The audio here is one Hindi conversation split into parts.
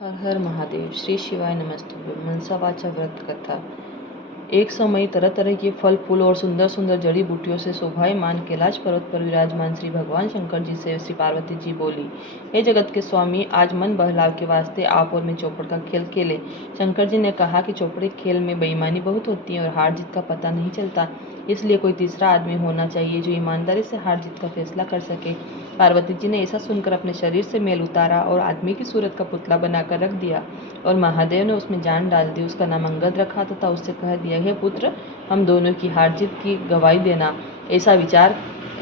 हर हर महादेव। श्री शिवाय नमस्तुभ्यं। मनसावाचा व्रत कथा। एक समय तरह तरह के फल फूल और सुंदर सुंदर जड़ी बूटियों से शोभायमान कैलाश पर्वत पर विराजमान श्री भगवान शंकर जी से श्री पार्वती जी बोली, हे जगत के स्वामी, आज मन बहलाव के वास्ते आप और मैं चौपड़ का खेल खेले। शंकर जी ने कहा कि चौपड़े खेल में बेईमानी बहुत होती है और हार जीत का पता नहीं चलता, इसलिए कोई तीसरा आदमी होना चाहिए जो ईमानदारी से हार जीत का फैसला कर सके। पार्वती जी ने ऐसा सुनकर अपने शरीर से मेल उतारा और आदमी की सूरत का पुतला बनाकर रख दिया और महादेव ने उसमें जान डाल दी। उसका नाम अंगद रखा तथा उससे कह दिया, हे पुत्र, हम दोनों की हार जीत की गवाही देना।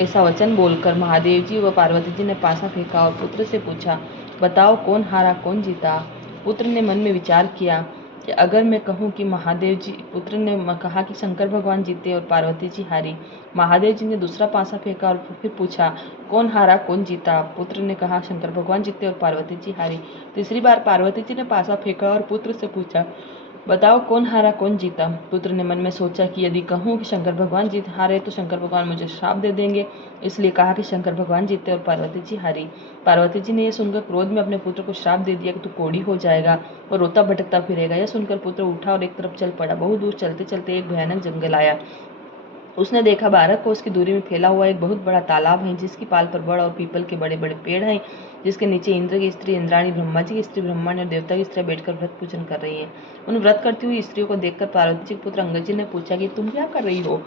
ऐसा वचन बोलकर महादेव जी व पार्वती जी ने पासा फेंका और पुत्र से पूछा, बताओ कौन हारा कौन जीता। पुत्र ने मन में विचार किया कि अगर मैं कहूँ कि महादेव जी, पुत्र ने कहा कि शंकर भगवान जीते और पार्वती जी हारी। महादेव जी ने दूसरा पासा फेंका और फिर पूछा, कौन हारा कौन जीता। पुत्र ने कहा, शंकर भगवान जीते और पार्वती जी हारी। तीसरी बार पार्वती जी ने पासा फेंका और पुत्र से पूछा, बताओ कौन हारा कौन जीता। पुत्र ने मन में सोचा कि यदि कहूँ कि शंकर भगवान जीत हारे तो शंकर भगवान मुझे श्राप दे देंगे, इसलिए कहा कि शंकर भगवान जीते और पार्वती जी हारी। पार्वती जी ने यह सुनकर क्रोध में अपने पुत्र को श्राप दे दिया कि तू कोढ़ी हो जाएगा और रोता भटकता फिरेगा। यह सुनकर पुत्र उठा और एक तरफ चल पड़ा। बहुत दूर चलते चलते एक भयानक जंगल आया। उसने देखा 12 कोस की दूरी में फैला हुआ एक बहुत बड़ा तालाब है, जिसकी पाल पर बड़ और पीपल के बड़े बड़े पेड़ हैं, जिसके नीचे इंद्र की स्त्री इंद्राणी, ब्रह्मा जी की स्त्री ब्रह्माणी और देवता की स्त्री बैठकर व्रत पूजन कर रही हैं। उन व्रत करती हुई स्त्रियों को देखकर पार्वती जी के पुत्र अंगद जी ने पूछा कि तुम क्या कर रही हो।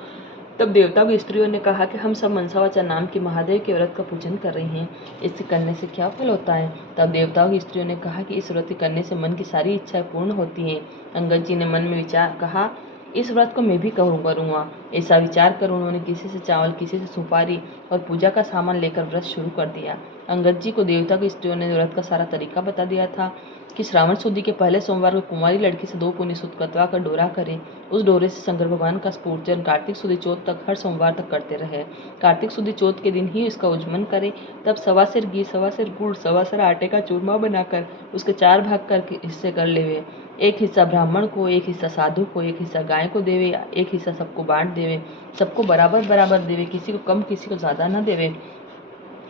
तब देवता की स्त्रियों ने कहा कि हम सब मनसावाचा नाम के महादेव के व्रत का पूजन कर रही हैं, इससे करने से क्या फल होता है। तब देवताओं की स्त्रियों ने कहा कि इस व्रत करने से मन की सारी इच्छाएं पूर्ण होती हैं। अंगद जी ने मन में विचार कहा, इस व्रत को मैं भी करूँगा। ऐसा विचार कर उन्होंने किसी से चावल, किसी से सुपारी और पूजा का सामान लेकर व्रत शुरू कर दिया। अंगद जी को देवता की स्त्रियों ने व्रत का सारा तरीका बता दिया था कि श्रावण शुद्धि के पहले सोमवार को कुमारी लड़की से 2 पुनी सूत कतवा कर डोरा करें। उस डोरे से शंकर भगवान का पूजन कार्तिक शुद्धि चौथ तक हर सोमवार तक करते रहे। कार्तिक शुद्धि चौथ के दिन ही इसका उज्जमन करें। तब 1.25 सेर घी, 1.25 सेर गुड़, 1.25 सेर आटे का चूरमा बनाकर उसके 4 भाग करके हिस्से कर लेवे। एक हिस्सा ब्राह्मण को, एक हिस्सा साधु को, एक हिस्सा गाय को देवे, एक हिस्सा सबको बांट देवे। सबको बराबर बराबर देवे, किसी को कम किसी को ज्यादा न देवे।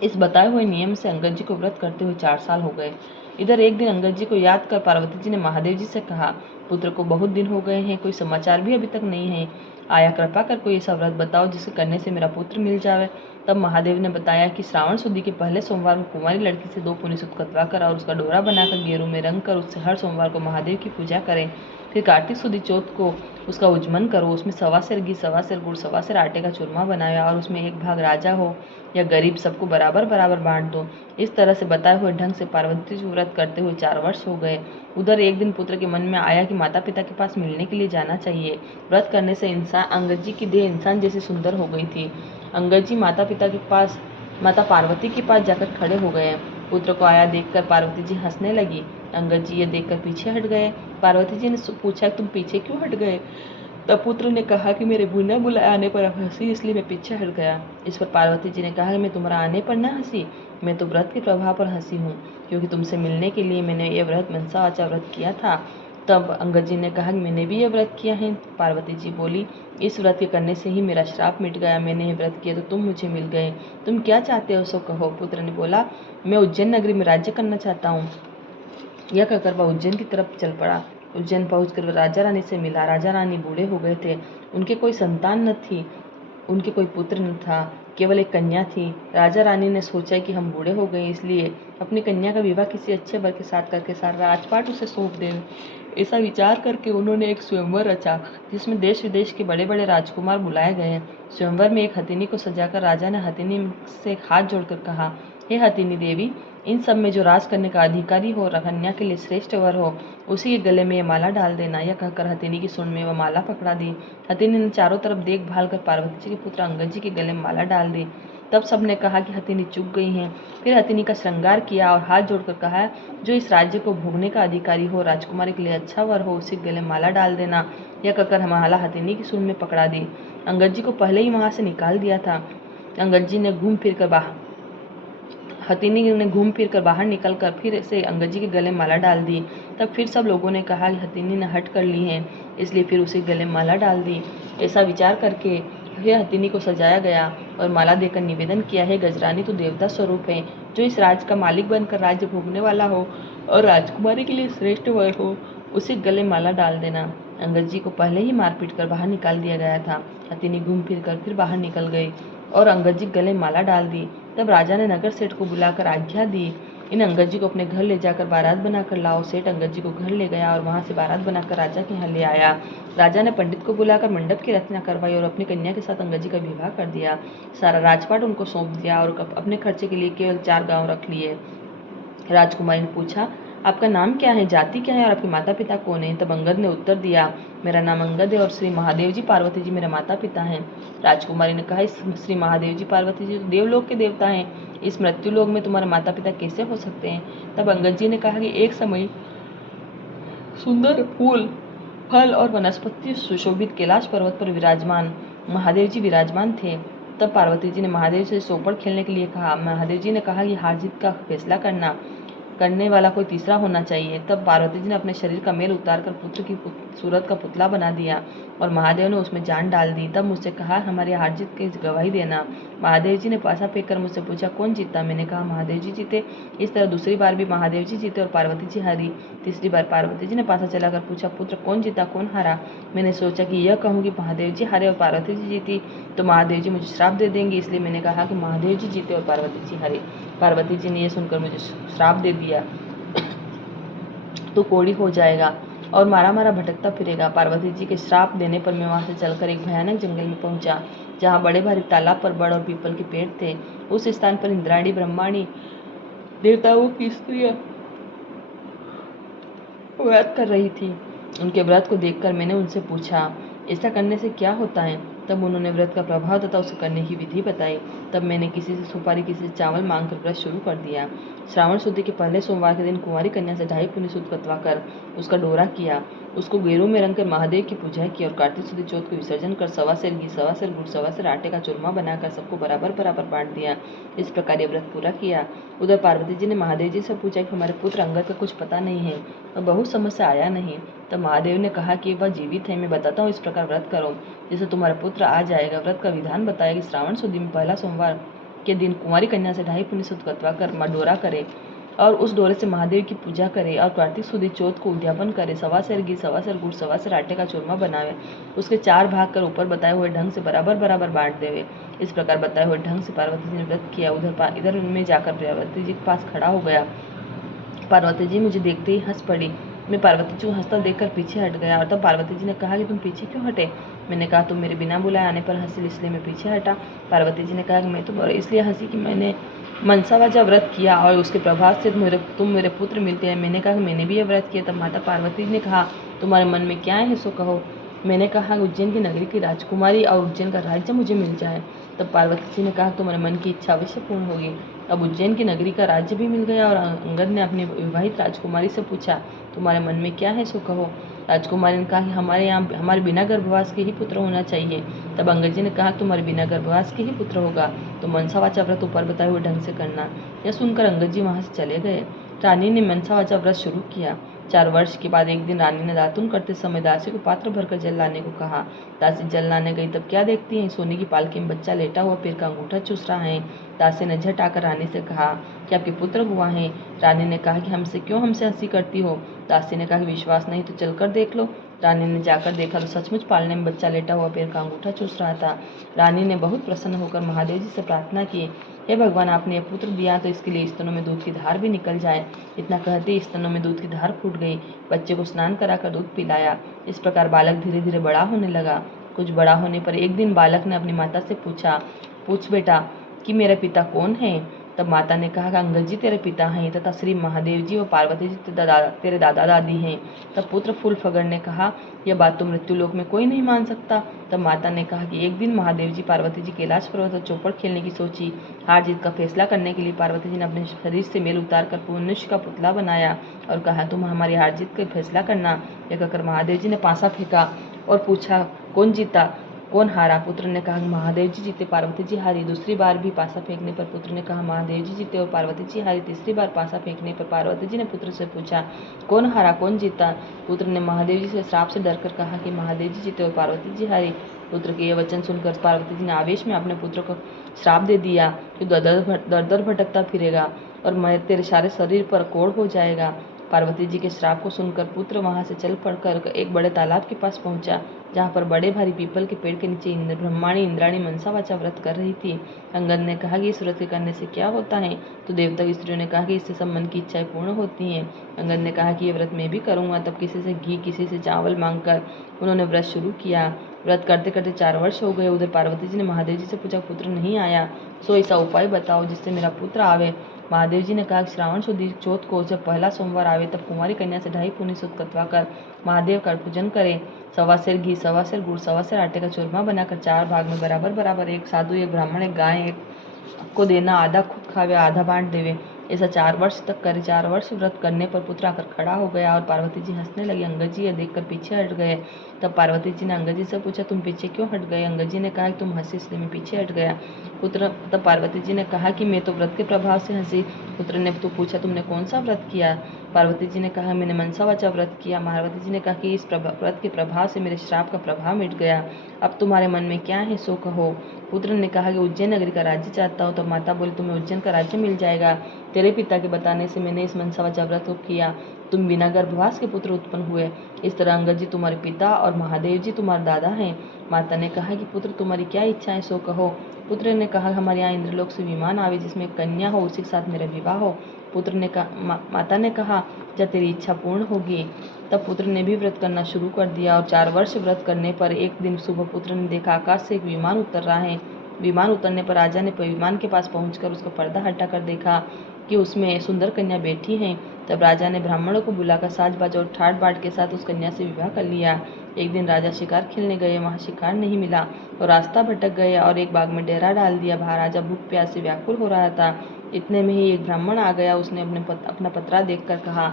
इस बताए हुए नियम से अंगद जी को व्रत करते हुए 4 साल हो गए। इधर एक दिन अंगद जी को याद कर पार्वती जी ने महादेव जी से कहा, पुत्र को बहुत दिन हो गए हैं, कोई समाचार भी अभी तक नहीं है। आया कृपा कर कोई ऐसा व्रत बताओ जिसे करने से मेरा पुत्र मिल जावे। तब महादेव ने बताया कि श्रावण शुद्धि के पहले सोमवार को कुमारी लड़की से 2 पुनी सूत कतवा कर और उसका डोरा बनाकर गेरू में रंग कर उससे हर सोमवार को महादेव की पूजा करें। फिर कार्तिक शुद्धि चौथ को उसका उज्जमन करो। उसमें 1.25 सेर घी, 1.25 सेर गुड़, 1.25 सेर आटे का चूरमा बनाया और उसमें एक भाग राजा हो या गरीब, सबको बराबर बराबर बांट दो। इस तरह से बताए हुए ढंग से पार्वती जी व्रत करते हुए 4 वर्ष हो गए। उधर एक दिन पुत्र के मन में आया कि माता पिता के पास मिलने के लिए जाना चाहिए। व्रत करने से इंसान अंगद जी की देह इंसान जैसी सुंदर हो गई थी। अंगद जी माता पार्वती के पास जाकर खड़े हो गए। पुत्र को आया देखकर पार्वती जी हंसने लगी। अंगद जी ये देखकर पीछे हट गए। पार्वती जी ने पूछा, तुम पीछे क्यों हट गए। तब पुत्र ने कहा कि मेरे बिना बुलाए आने पर आप हंसी, इसलिए मैं पीछे हट गया। इस पर पार्वती जी ने कहा कि मैं तुम्हारा आने पर न हंसी, मैं तो व्रत के प्रभाव पर हंसी हूँ, क्योंकि तुमसे मिलने के लिए मैंने ये व्रत मनसावाचा व्रत किया था। तब अंगद जी ने कहा कि मैंने भी ये व्रत किया है। पार्वती जी बोली, इस व्रत के करने से ही मेरा श्राप मिट गया। मैंने ये व्रत किया तो तुम मुझे मिल गए। तुम क्या चाहते हो सो कहो। पुत्र ने बोला, मैं उज्जैन नगरी में राज्य करना चाहता हूँ। यह कहकर वह उज्जैन की तरफ चल पड़ा। उज्जैन पहुंचकर वह राजा रानी से मिला। राजा रानी बूढ़े हो गए थे। उनके कोई संतान न थी, उनके कोई पुत्र न था, केवल एक कन्या थी। राजा रानी ने सोचा कि हम बूढ़े हो गए, इसलिए अपनी कन्या का विवाह किसी अच्छे वर के साथ करके सारा राजपाट उसे सौंप दें। ऐसा विचार करके उन्होंने एक स्वयंवर रचा, जिसमें देश विदेश के बड़े बड़े राजकुमार बुलाए गए। स्वयंवर में एक हथिनी को सजाकर राजा ने हथिनी से हाथ जोड़कर कहा, हे हथिनी देवी, इन सब में जो राज करने का अधिकारी हो, कन्या के लिए श्रेष्ठ वर हो, उसी के गले में ये माला डाल देना। यह कहकर हथिनी की सूंड में वह माला पकड़ा दी। हथिनी ने चारों तरफ देखभाल कर पार्वती जी के पुत्र अंगद जी के गले में माला डाल दी। तब सबने कहा कि हथिनी चूक गई हैं। फिर हथिनी का श्रृंगार किया और हाथ जोड़कर कहा, जो इस राज्य को भोगने का अधिकारी हो, राजकुमारी के लिए अच्छा वर हो, उसी के गले माला डाल देना। यह कहकर माला हथिनी की सूंड में पकड़ा दी। अंगद जी को पहले ही वहां से निकाल दिया था। अंगद जी ने हथिनी ने घूम फिर कर बाहर निकलकर फिर से अंगद जी के गले माला डाल दी। तब फिर सब लोगों ने कहा कि हथिनी ने हट कर ली है, इसलिए फिर उसे गले माला डाल दी। ऐसा विचार करके फिर हथिनी को सजाया गया और माला देकर निवेदन किया, है गजरानी तो देवता स्वरूप है, जो इस राज का मालिक बनकर राज्य भोगने वाला हो, और राजकुमारी के लिए श्रेष्ठ वर हो उसे गले माला डाल देना। अंगद जी को पहले ही मार पीट कर बाहर निकाल दिया गया था। हथिनी घूम फिर कर फिर बाहर निकल गई और अंगद जी गले माला डाल दी। तब राजा ने नगर सेठ को बुलाकर आज्ञा दी, इन अंगद जी को अपने घर ले जाकर बारात बनाकर लाओ। सेठ अंगद जी को घर ले गया और वहां से बारात बनाकर राजा के यहाँ ले आया। राजा ने पंडित को बुलाकर मंडप की रचना करवाई और अपनी कन्या के साथ अंगद जी का विवाह कर दिया। सारा राजपाट उनको सौंप दिया और अपने खर्चे के लिए केवल 4 गांव रख लिए। राजकुमारी ने पूछा, आपका नाम क्या है, जाति क्या है और आपके माता पिता कौन है? तब अंगद ने उत्तर दिया, मेरा नाम अंगद है और श्री महादेव जी पार्वती जी मेरे माता पिता हैं। राजकुमारी ने कहा, श्री महादेव जी पार्वती जी तो देवलोक के देवता हैं, इस मृत्यु लोक में तुम्हारे माता पिता कैसे हो सकते हैं? तब अंगद जी ने कहा कि एक समय सुंदर फूल फल और वनस्पति सुशोभित कैलाश पर्वत पर विराजमान महादेव जी विराजमान थे। तब पार्वती जी ने महादेव से सोपड़ खेलने के लिए कहा। महादेव जी ने कहा कि हार जीत का फैसला करने वाला कोई तीसरा होना चाहिए। तब पार्वती जी ने अपने शरीर का मेल उतारकर पुत्र की सूरत का पुतला बना दिया और महादेव ने उसमें जान डाल दी। तब मुझसे कहा, हमारी हार जीत की गवाही देना। महादेव जी ने पासा फेंक कर मुझसे पूछा, कौन जीता? मैंने कहा, महादेव जी जीते। इस तरह दूसरी बार भी महादेव जी जीते और पार्वती जी हारी। तीसरी बार पार्वती जी ने पासा चलाकर पूछा, पुत्र कौन जीता कौन हारा? मैंने सोचा कि यह कहूँ कि महादेव जी हारे और पार्वती जी जीती तो महादेव जी मुझे श्राप दे देंगे, इसलिए मैंने कहा कि महादेव जी जीते और पार्वती जी हारे। पार्वती जी ने यह सुनकर मुझे श्राप दे दिया, तो कोढ़ी हो जाएगा और मारा मारा भटकता फिरेगा। पार्वती जी के श्राप देने पर मैं वहां से चलकर एक भयानक जंगल में पहुंचा, जहां बड़े भारी तालाब पर बड़ और पीपल के पेड़ थे। उस स्थान पर इंद्राणी ब्रह्माणी देवताओं की स्त्रियां व्रत कर रही थी। उनके व्रत को देखकर मैंने उनसे पूछा, ऐसा करने से क्या होता है? तब उन्होंने व्रत का प्रभाव तथा उसे करने की विधि बताई। तब मैंने किसी से सुपारी किसी से चावल मांगकर व्रत शुरू कर दिया। श्रावण शुद्ध के पहले सोमवार के दिन कुंवारी कन्या से 2.5 पुण्य सूत कतवाकर उसका डोरा किया, उसको गेरू में रंग कर महादेव की पूजा की और कार्तिक शुद्ध चौथ को विसर्जन कर 1.25 सेर घी 1.25 सेर गुड़ 1.25 सेर आटे का चूरमा बनाकर सबको बराबर बराबर बांट दिया। इस प्रकार ये व्रत पूरा किया। उधर पार्वती जी ने महादेव जी से पूछा कि हमारे पुत्र अंगद का कुछ पता नहीं है और बहुत समय से आया नहीं। तब महादेव ने कहा कि वह जीवित है, मैं बताता हूँ, इस प्रकार व्रत करो जिससे तुम्हारा पुत्र आ जाएगा। व्रत का विधान बताया कि श्रावण शुद्धि में पहला सोमवार के दिन कुंवारी कन्या से 2.5 पुण्य सूत कतवा कर डोरा करे और उस डोरे से महादेव की पूजा करे और कार्तिक शुद्धि चौथ को उद्यापन करे। 1.25 सेर घी 1.25 सेर गुड़ 1.25 सेर आटे का चूरमा बनावे, उसके 4 भाग कर ऊपर बताए हुए ढंग से बराबर बराबर बांट देवे। इस प्रकार बताए हुए ढंग से पार्वती जी ने व्रत किया। इधर में जाकर पार्वती जी के पास खड़ा हो गया। पार्वती जी मुझे देखते ही हंस पड़ी। मैं पार्वती जी को हंसता देखकर पीछे हट गया और तब पार्वती जी ने कहा कि तुम पीछे क्यों हटे? मैंने कहा, तुम मेरे बिना बुलाए आने पर हंसी, इसलिए मैं पीछे हटा। पार्वती जी ने कहा कि मैं तो इसलिए हंसी कि मैंने मनसावाजा व्रत किया और उसके प्रभाव से तुम मेरे पुत्र मिलते हैं। मैंने कहा कि मैंने भी यह व्रत किया। तब माता पार्वती जी ने कहा, तुम्हारे मन में क्या है सो कहो। मैंने कहा, उज्जैन की नगरी की राजकुमारी और उज्जैन का राज्य मुझे मिल जाए। तब पार्वती जी ने कहा, तुम्हारे मन की इच्छा अवश्य पूर्ण होगी। अब उज्जैन की नगरी का राज्य भी मिल गया और अंगद ने अपनी विवाहित राजकुमारी से पूछा, तुम्हारे मन में क्या है सो कहो। राजकुमारी ने कहा कि हमारे बिना गर्भवास के ही पुत्र होना चाहिए। तब अंगद जी ने कहा, तुम्हारे बिना गर्भवास के ही पुत्र होगा तो मनसावाचा व्रत ऊपर बताए हुए ढंग से करना। यह सुनकर अंगद जी वहां से चले गए। रानी ने मनसावाचा व्रत शुरू किया। 4 वर्ष के बाद एक दिन रानी ने दातुन करते समय दासी को पात्र भरकर जल लाने को कहा। दासी जल लाने गई, तब क्या देखती है, सोने की पालकी में बच्चा लेटा हुआ पैर का अंगूठा चूस रहा है। दासी ने झट आकर रानी से कहा कि आपके पुत्र हुआ है। रानी ने कहा कि हमसे हंसी करती हो? दासी ने कहा कि विश्वास नहीं तो चलकर देख लो। रानी ने जाकर देखा तो सचमुच पालने में बच्चा लेटा हुआ पैर का अंगूठा चूस रहा था। रानी ने बहुत प्रसन्न होकर महादेव जी से प्रार्थना की, हे भगवान, आपने यह पुत्र दिया तो इसके लिए स्तनों में दूध की धार भी निकल जाए। इतना कहते ही स्तनों में दूध की धार फूट गई। बच्चे को स्नान कराकर दूध पिलाया। इस प्रकार बालक धीरे धीरे बड़ा होने लगा। कुछ बड़ा होने पर एक दिन बालक ने अपनी माता से पूछा, पूछ बेटा कि मेरा पिता कौन है? तब माता ने कहा कि अंगद जी तेरे पिता हैं तथा श्री महादेव जी व पार्वती जी तेरे दादा दादी हैं। तब पुत्र फूल फगर ने कहा, यह बात तो मृत्यु लोक में कोई नहीं मान सकता। तब माता ने कहा कि एक दिन महादेव जी पार्वती जी कैलाश पर्वत पर चौपड़ खेलने की सोची। हार जीत का फैसला करने के लिए पार्वती जी ने अपने शरीर से मेल उतार कर मनुष्य का पुतला बनाया और कहा, तुम हमारी हार जीत का फैसला करना। यह कहकर महादेव जी ने पासा फेंका और पूछा, कौन जीता कौन हारा? पुत्र ने कहा, महादेव जी जीते, पार्वती जी हारी। दूसरी बार भी पासा फेंकने पर पुत्र ने कहा, महादेव जी जीते और पार्वती जी हारी। तीसरी बार पासा फेंकने पर पार्वती जी ने पुत्र से पूछा, कौन हारा कौन जीता? पुत्र ने महादेव जी से श्राप से डरकर कहा कि महादेव जी जीते और पार्वती जी हारी। पुत्र के ये वचन सुनकर पार्वती जी ने आवेश में अपने पुत्र को श्राप दे दिया कि दर दर भटकता फिरेगा और मैं तेरे सारे शरीर पर कोढ़ हो जाएगा। पार्वती जी के श्राप को सुनकर पुत्र वहां से चल पड़कर एक बड़े तालाब के पास पहुंचा, जहाँ पर बड़े भारी पीपल के पेड़ के नीचे ब्रह्माणी इंद्राणी मनसावाचा व्रत कर रही थी। अंगद ने कहा कि इस व्रत के करने से क्या होता है? तो देवता की स्त्रियों ने कहा कि इससे सब मन की इच्छाएं पूर्ण होती हैं। अंगद ने कहा कि ये व्रत मैं भी करूंगा। तब किसी से घी किसी से चावल मांगकर उन्होंने व्रत शुरू किया। व्रत करते करते 4 वर्ष हो गए। उधर पार्वती जी ने महादेव जी से पूछा, पुत्र नहीं आया, सो ऐसा उपाय बताओ जिससे मेरा पुत्र आवे। महादेव जी ने कहा कि श्रावण शुद्ध चौथ को जब पहला सोमवार आवे तब कुमारी कन्या से 2.5 पुनी सूत कतवा कर महादेव का पूजन करें। 1.25 सेर घी, 1.25 सेर गुड़, 1.25 सेर आटे का चूरमा बनाकर 4 भाग में बराबर बराबर, एक साधु, एक ब्राह्मण, एक गाय, एक को देना, आधा खुद खावे आधा बांट देवे। ऐसा 4 वर्ष तक करे। 4 वर्ष व्रत करने पर पुत्र आकर खड़ा हो गया और पार्वती जी हंसने लगी। अंगद जी यह देखकर पीछे हट गए। तब पार्वती जी ने अंगद जी से पूछा, तुम पीछे क्यों हट गए? अंगद जी ने कहा कि तुम हंसी इसलिए मैं पीछे हट गया। तब पार्वती जी ने कहा कि मैं तो व्रत के प्रभाव से हंसी। पुत्र ने तो पूछा, तुमने कौन सा व्रत किया? पार्वती जी ने कहा, मैंने मनसावाचा व्रत किया। पार्वती जी ने कहा कि इस व्रत के प्रभाव से मेरे श्राप का प्रभाव मिट गया। अब तुम्हारे मन में क्या है सो कहो। पुत्र ने कहा कि उज्जैन नगरी का राज्य चाहता हूँ। तब माता बोली, तुम्हें उज्जैन का राज्य मिल जाएगा। तेरे पिता के बताने से मैंने इस मनसावाचा व्रत को किया। तुम बिना गर्भवास के पुत्र उत्पन्न हुए। इस तरह अंगद जी तुम्हारे पिता और महादेव जी तुम्हारे दादा हैं। माता ने कहा कि पुत्र तुम्हारी क्या इच्छा है सो कहो। पुत्र ने कहा, हमारे यहाँ इंद्रलोक से विमान आवे जिसमें कन्या हो, उसी के साथ मेरा विवाह हो। पुत्र ने कहा, माता ने कहा, जब तेरी इच्छा पूर्ण होगी। तब पुत्र ने भी व्रत करना शुरू कर दिया और 4 वर्ष व्रत करने पर एक दिन सुबह पुत्र ने देखा आकाश से एक विमान उतर रहा है। विमान उतरने पर राजा ने विमान के पास पहुंचकर उसका पर्दा हटाकर देखा कि उसमें सुंदर कन्या बैठी है। तब राजा ने ब्राह्मणों को बुलाकर साज बाजा और ठाट बाट के साथ उस कन्या से विवाह कर लिया। एक दिन राजा शिकार खेलने गए, वहां शिकार नहीं मिला और रास्ता भटक गए और एक बाग में डेरा डाल दिया। वहां राजा भूख प्यास से व्याकुल हो रहा था। इतने में ही एक ब्राह्मण आ गया। उसने अपना पतरा देखकर कहा,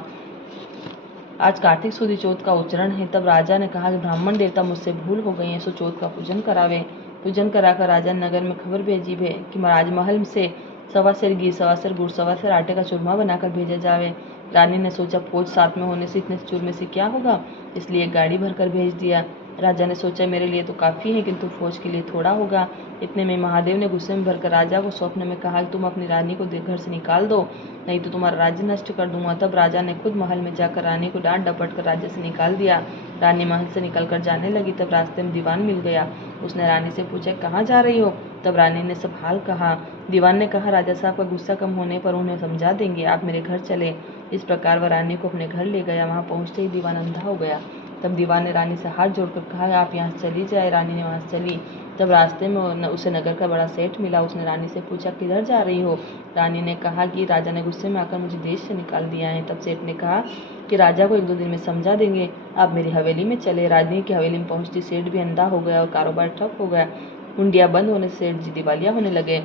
आज कार्तिक सुदी चौथ का उच्चारण है। तब राजा ने कहा कि ब्राह्मण देवता मुझसे भूल हो गई है, सो चौथ का पूजन करावे। पूजन कराकर राजा ने नगर में खबर भेजी है कि राजमहल से 1.25 सेर घी, 1.25 सेर गुड़, 1.25 सेर आटे का चूरमा बनाकर भेजा जावे। रानी ने सोचा, फौज साथ में होने से इतने चूरमे से क्या होगा, इसलिए एक गाड़ी भरकर भेज दिया। राजा ने सोचा, मेरे लिए तो काफ़ी है किंतु फौज के लिए थोड़ा होगा। इतने में महादेव ने गुस्से में भरकर राजा को स्वप्न में कहा कि तुम अपनी रानी को घर से निकाल दो, नहीं तो तुम्हारा राज्य नष्ट कर दूंगा। तब राजा ने खुद महल में जाकर रानी को डांट डपट कर राज्य से निकाल दिया। रानी महल से निकलकर जाने लगी। तब रास्ते में दीवान मिल गया। उसने रानी से पूछा, कहाँ जा रही हो? तब रानी ने सब हाल कहा। दीवान ने कहा, राजा साहब का गुस्सा कम होने पर उन्हें समझा देंगे, आप मेरे घर चले। इस प्रकार वह रानी को अपने घर ले गया। वहां पहुंचते ही दीवान अंधा हो गया। तब दीवान ने रानी से हाथ जोड़कर कहा, आप यहाँ से चली जाए। रानी ने वहां से चली। तब रास्ते में उसे नगर का बड़ा सेठ मिला। उसने रानी से पूछा, किधर जा रही हो? रानी ने कहा कि राजा ने गुस्से में आकर मुझे देश से निकाल दिया है। तब सेठ ने कहा कि राजा को 1-2 दिन में समझा देंगे, आप मेरी हवेली में चले। रानी की हवेली में पहुंचती सेठ भी अंधा हो गया और कारोबार ठप हो गया। हुंडियां बंद होने से सेठ जी दिवालिया होने लगे।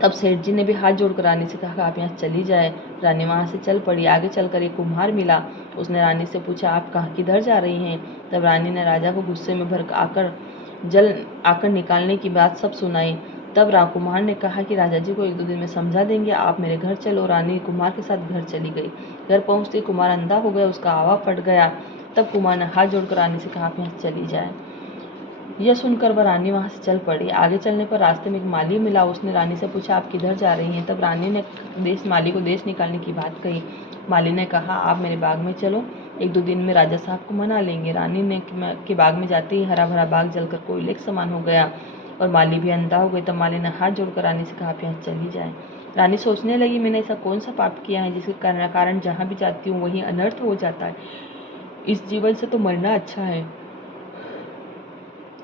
तब सेठ जी ने भी हाथ जोड़कर रानी से कहा, आप यहाँ चली जाए। रानी वहां से चल पड़ी। आगे चलकर एक कुम्हार मिला। उसने रानी से पूछा, आप किधर जा रही हैं? तब रानी ने राजा को गुस्से में भर आकर निकालने की बात सब सुनाई। तब कुम्हार ने कहा कि राजा जी को 1-2 दिन में समझा देंगे, आप मेरे घर चलो। रानी कुम्हार के साथ घर चली गई। घर पहुंचते कुम्हार अंधा हो गया, उसका आवा फट गया। तब कुम्हार ने हाथ जोड़कर रानी से कहा, आप यहाँ चली जाए। यह सुनकर वह रानी वहां से चल पड़ी। आगे चलने पर रास्ते में एक माली मिला। उसने रानी से पूछा, आप किधर जा रही हैं? तब रानी ने माली को देश निकालने की बात कही। माली ने कहा, आप मेरे बाग में चलो, 1-2 दिन में राजा साहब को मना लेंगे। रानी ने के बाग में जाते ही हरा भरा बाग जलकर कोयले के समान हो गया और माली भी अंधा हो गई। तब माली ने हाथ जोड़कर रानी से कहा, आप यहाँ चली जाए। रानी सोचने लगी, मैंने ऐसा कौन सा पाप किया है जिसके कारण जहाँ भी जाती हूँ वहीं अनर्थ हो जाता है। इस जीवन से तो मरना अच्छा है।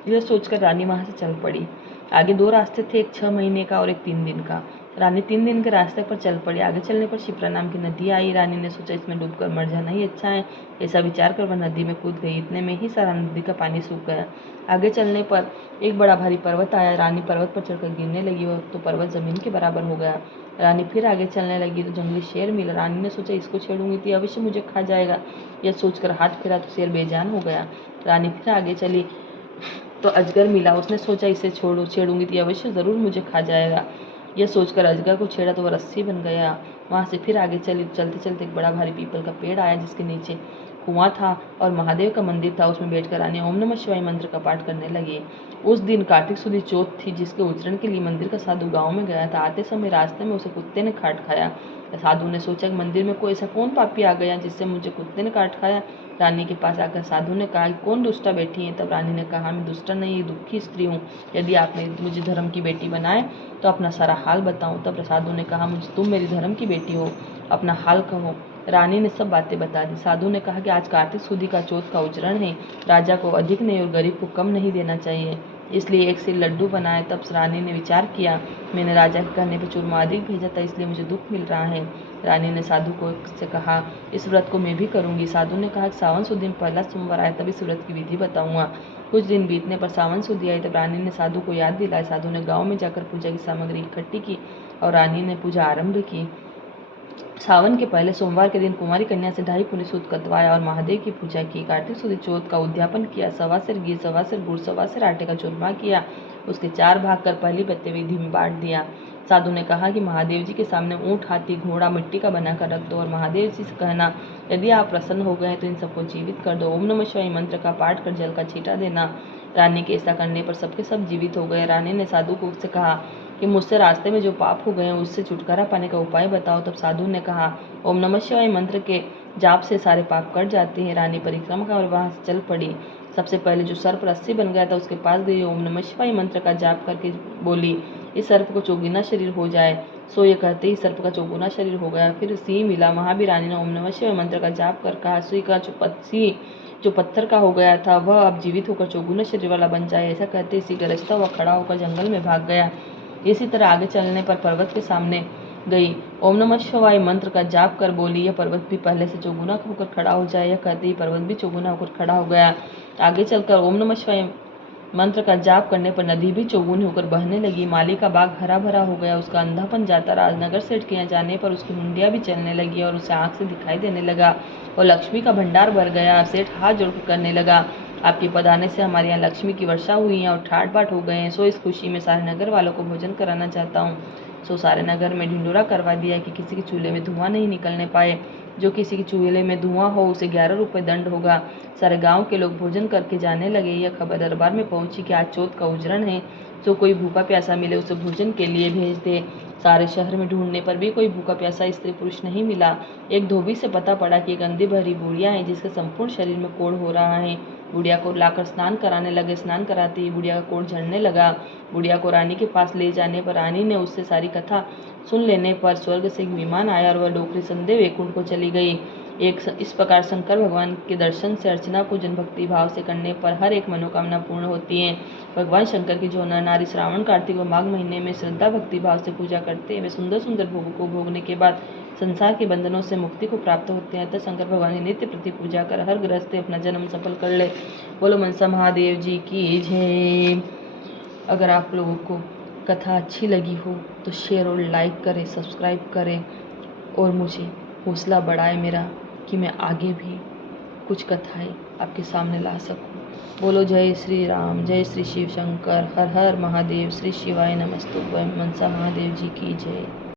यह सोचकर रानी वहां से चल पड़ी। आगे 2 रास्ते थे, एक 6 महीने का और एक 3 दिन का। रानी 3 दिन के रास्ते पर चल पड़ी। आगे चलने पर शिप्रा नाम की नदी आई। रानी ने सोचा, इसमें डूबकर मर जाना ही अच्छा है। ऐसा विचार कर वह नदी में कूद गई। इतने में ही सारा नदी का पानी सूख गया। आगे चलने पर एक बड़ा भारी पर्वत आया। रानी पर्वत पर चढ़कर गिरने लगी तो पर्वत जमीन के बराबर हो गया। रानी फिर आगे चलने लगी तो जंगली शेर मिला। रानी ने सोचा, इसको छेड़ूंगी तो अवश्य मुझे खा जाएगा। यह सोचकर हाथ फेरा तो शेर बेजान हो गया। रानी फिर आगे चली तो अजगर मिला। उसने सोचा, इसे छेड़ूंगी तो अवश्य जरूर मुझे खा जाएगा। यह सोचकर अजगर को छेड़ा तो वह रस्सी बन गया। वहां से फिर आगे चली। चलते चलते एक बड़ा भारी पीपल का पेड़ आया जिसके नीचे कुआं था और महादेव का मंदिर था। उसमें बैठकर रानी ओम नमः शिवाय मंत्र का पाठ करने लगी। उस दिन कार्तिक शुद्ध चौथ थी, जिसके उच्चारण के लिए मंदिर का साधु गांव में गया था। आते समय रास्ते में उसे कुत्ते ने काट खाया। साधु ने सोचा कि मंदिर में कोई ऐसा कौन पापी आ गया जिससे मुझे कुत्ते ने काट खाया। रानी के पास आकर साधु ने कहा, कौन दुष्टा बैठी है? तब रानी ने कहा, मैं दुष्टा नहीं, दुखी स्त्री हूँ। यदि आपने मुझे धर्म की बेटी बनाए तो अपना सारा हाल बताऊं। तब साधु ने कहा, मुझे तुम मेरी धर्म की बेटी हो, अपना हाल कहो। रानी ने सब बातें बता दी। साधु ने कहा कि आज कार्तिक शुद्ध का चौथ का उच्चारण है, राजा को अधिक नहीं और गरीब को कम नहीं देना चाहिए, इसलिए एक से लड्डू बनाए। तब रानी ने विचार किया, मैंने राजा के कहने पर चूरमा अधिक भेजा था, इसलिए मुझे दुख मिल रहा है। रानी ने साधु को से कहा, इस व्रत को मैं भी करूंगी। साधु ने कहा कि सावन शुद्ध दिन पहला सोमवार आए तब इस व्रत की विधि बताऊंगा। कुछ दिन बीतने पर सावन शुद्ध आई तब रानी ने साधु को याद दिलाया। साधु ने गांव में जाकर पूजा की सामग्री इकट्ठी की और रानी ने पूजा आरंभ की। सावन के पहले सोमवार के दिन कुमारी कन्या से 2.5 पुनी सूत कतवाया और महादेव की पूजा की। कार्तिक शुद्ध चौथ का उद्यापन किया। 1.25 सेर घी, 1.25 सेर गुड़, 1.25 सेर आटे का चूरमा किया। उसके 4 भाग कर पहली पत्ते विधि में बांट दिया। साधु ने कहा कि महादेव जी के सामने ऊंट, हाथी, घोड़ा मिट्टी का बनाकर रख दो और महादेव जी से कहना, यदि आप प्रसन्न हो गए तो इन सबको जीवित कर दो। ओम नमः शिवाय मंत्र का पाठ कर जल का छींटा देना। रानी के ऐसा करने पर सबके सब जीवित हो गए। रानी ने साधु को से कहा कि मुझसे रास्ते में जो पाप हो गए हैं उससे छुटकारा पाने का उपाय बताओ। तब साधु ने कहा, ओम नमः शिवाय मंत्र के जाप से सारे पाप कट जाते हैं। रानी परिक्रमा का और वहां से चल पड़ी। सबसे पहले जो सर्प रस्सी बन गया था उसके पास गई, ओम नमः शिवाय मंत्र का जाप करके बोली, इस सर्प को चौगुना शरीर हो जाए। सो ये कहते ही सर्प का चौगुना शरीर हो गया। फिर सिंह मिला, वहां भी रानी ने ओम नमः शिवाय मंत्र का जाप कर कहा, सिंह का जो पत्थर का हो गया था वह अब जीवित होकर चौगुना शरीर वाला बन जाए। ऐसा कहते सिंह गरजता हुआ खड़ा होकर जंगल में भाग गया। इसी तरह आगे चलने पर पर्वत के सामने गई, ओम नमः शिवाय मंत्र का जाप कर बोली, यह पर्वत भी पहले से चौगुना होकर खड़ा हो जाए। यह कहते ही पर्वत भी चौगुना होकर खड़ा हो गया। आगे चलकर ओम नमः शिवाय मंत्र का जाप करने पर नदी भी चौगुनी होकर बहने लगी। माली का बाग हरा भरा हो गया, उसका अंधापन जाता रहा। नगर सेठ के यहाँ जाने पर उसकी मुंडियाँ भी चलने लगी और उसे आंख से दिखाई देने लगा और लक्ष्मी का भंडार भर गया। सेठ हाथ जोड़कर करने लगा, आपके पधारने से हमारे यहाँ लक्ष्मी की वर्षा हुई है और ठाट बाट हो गए हैं। सो इस खुशी में सारे नगर वालों को भोजन कराना चाहता हूँ। सो सारे नगर में ढिंडोरा करवा दिया कि किसी के चूल्हे में धुआं नहीं निकलने पाए। जो किसी के चूल्हे में धुआं हो उसे 11 रुपये दंड होगा। सारे गांव के लोग भोजन करके जाने लगे। यह खबर दरबार में पहुंची कि आज चौथ का उजरण है, तो कोई भूखा प्यासा मिले उसे भोजन के लिए भेज दे। सारे शहर में ढूंढने पर भी कोई भूखा प्यासा स्त्री पुरुष नहीं मिला। एक धोबी से पता पड़ा कि एक अंधी बहरी बुढ़िया है जिसके संपूर्ण शरीर में कोढ़ हो रहा है। बुढ़िया को लाकर स्नान कराने लगे। स्नान कराते ही बुढ़िया का कोढ़ झड़ने लगा। बुढ़िया को रानी के पास ले जाने पर रानी ने उससे सारी कथा सुन लेने पर स्वर्ग से एक विमान आया और वह डोकरी संदेह वैकुंठ को चली गई। इस प्रकार शंकर भगवान के दर्शन से, अर्चना पूजन भक्ति भाव से करने पर हर एक मनोकामना पूर्ण होती है। भगवान शंकर की जो नर नारी श्रावण, कार्तिक व माघ महीने में श्रद्धा भक्ति भाव से पूजा करते हैं वे सुंदर सुंदर भोगों को भोगने के बाद संसार के बंधनों से मुक्ति को प्राप्त होते हैं। अतः शंकर भगवान की नित्य प्रति पूजा कर हर गृहस्थ अपना जन्म सफल कर ले। बोलो मनसा महादेव जी की जय। अगर आप लोगों को कथा अच्छी लगी हो तो शेयर और लाइक करें, सब्सक्राइब करें और मुझे हौसला बढ़ाए मेरा कि मैं आगे भी कुछ कथाएं आपके सामने ला सकूं। बोलो जय श्री राम, जय श्री शिव शंकर, हर हर महादेव, श्री शिवाय नमस्तुभ्यं, मनसा महादेव जी की जय।